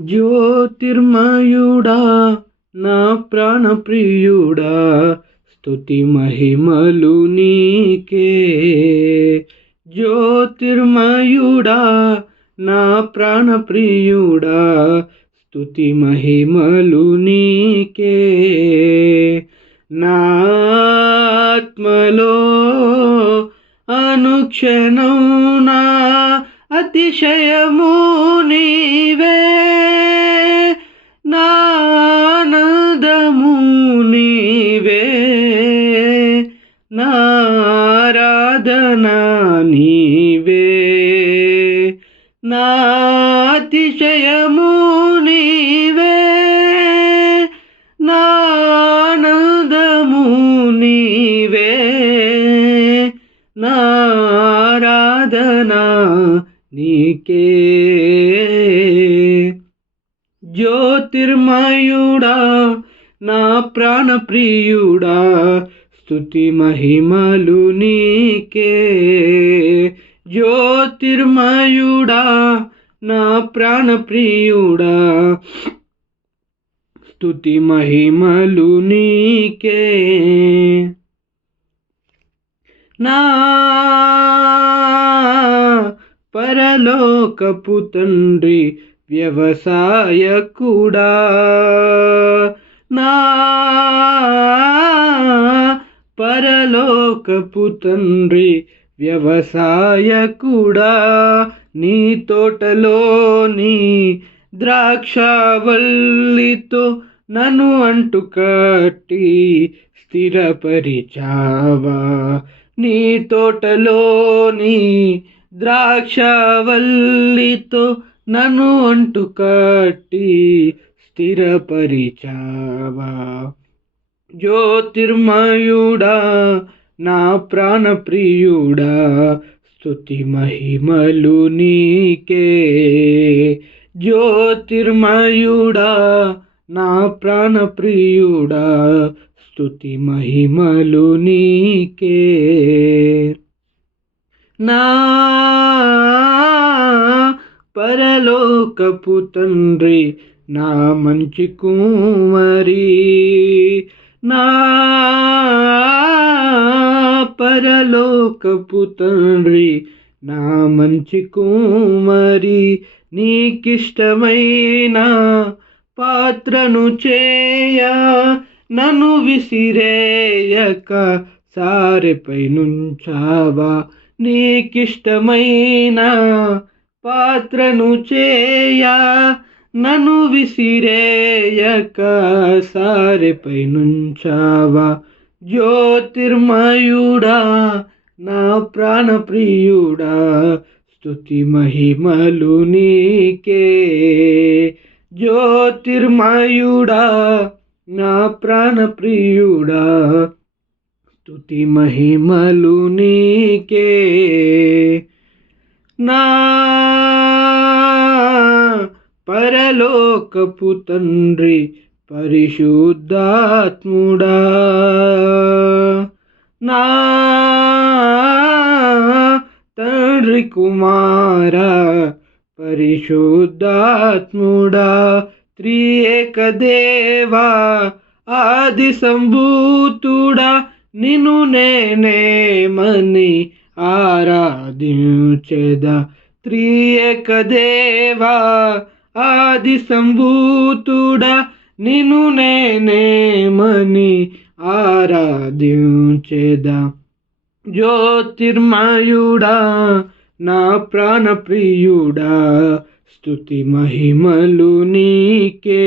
జ్యోతిర్మయుడా నా ప్రాణప్రియుడా స్తుతి మహిమలు నీకే. జ్యోతిర్మయుడా నా ప్రాణప్రియుడా స్తుతి మహిమలు నీకే. నాత్మలో అనుక్షణం నా అతిశయము నీవే నాతిశయము నీవే నానందము నీవే నారాధన నీకే జ్యోతిర్మయుడా నా ప్రాణప్రియుడా స్థుతి మహిమలు నీకే. జ్యోతిర్మయుడా నా ప్రాణప్రియుడా. స్థుతి మహిమలు నీకే. నా పరలోకపు తండ్రి వ్యవసాయకుడా. నా పరలోకపు తండ్రి వ్యవసాయకుడా నీ తోటలోని ద్రాక్షవల్లితో నన్ను అంటు కట్టి స్థిరపరిచావా. నీ తోటలోని ద్రాక్షవల్లితో నన్ను అంటు కట్టి స్థిరపరిచావా. జ్యోతిర్మయుడా నా ప్రాణప్రియుడా స్తుతి మహిమలు నీకే. జ్యోతిర్మయుడా నా ప్రాణప్రియుడా స్తుతి మహిమలు నీకే. నా పరలోకపు తండ్రి నా మంచి కుమరి లోకపు తండ్రి నా మంచి కుమరి నీకిష్టమైన పాత్రను చేయ నన్ను విసిరేయక సారెపై నుంచావా నీకిష్టమైన పాత్రను చేయ నన్ను విసిరేయక సారెపై నుంచావా జ్యోతిర్మయుడా నా ప్రాణప్రియుడా స్థుతి మహిమలు నీకే. జ్యోతిర్మయుడా నా ప్రాణప్రియుడా స్థుతి మహిమలు నీకే. నా పరలోకపు తండ్రి పరిశుద్ధాత్ముడా పరిశుద్ధాత్ముడా త్రియేక దేవా ఆది సంభూతుడా నిన్ను నేనేమని ఆరాధించేదా. త్రియేక దేవా ఆది సంభూతుడా నిన్ను నేనేమని ఆరాధించేదా. జ్యోతిర్మయుడా నా ప్రాణప్రియుడా స్తుతి మహిమలు నీకే.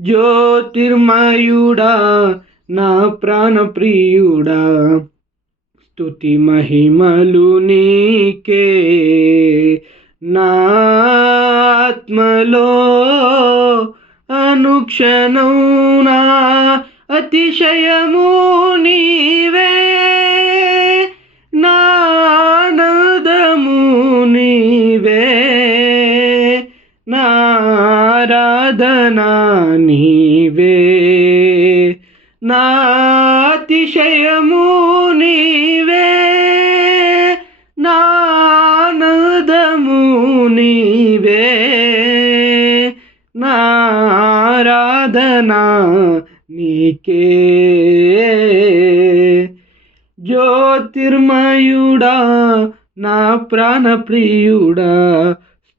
జ్యోతిర్మయుడా నా ప్రాణప్రియుడా స్తుతి మహిమలు నీకే. నా ఆత్మలో అనుక్షణం నా అతిశయము నీవే నాతిశయము నీవే నానదము నీవే నారాధనా నీకే జ్యోతిర్మయుడా నా ప్రాణప్రియుడా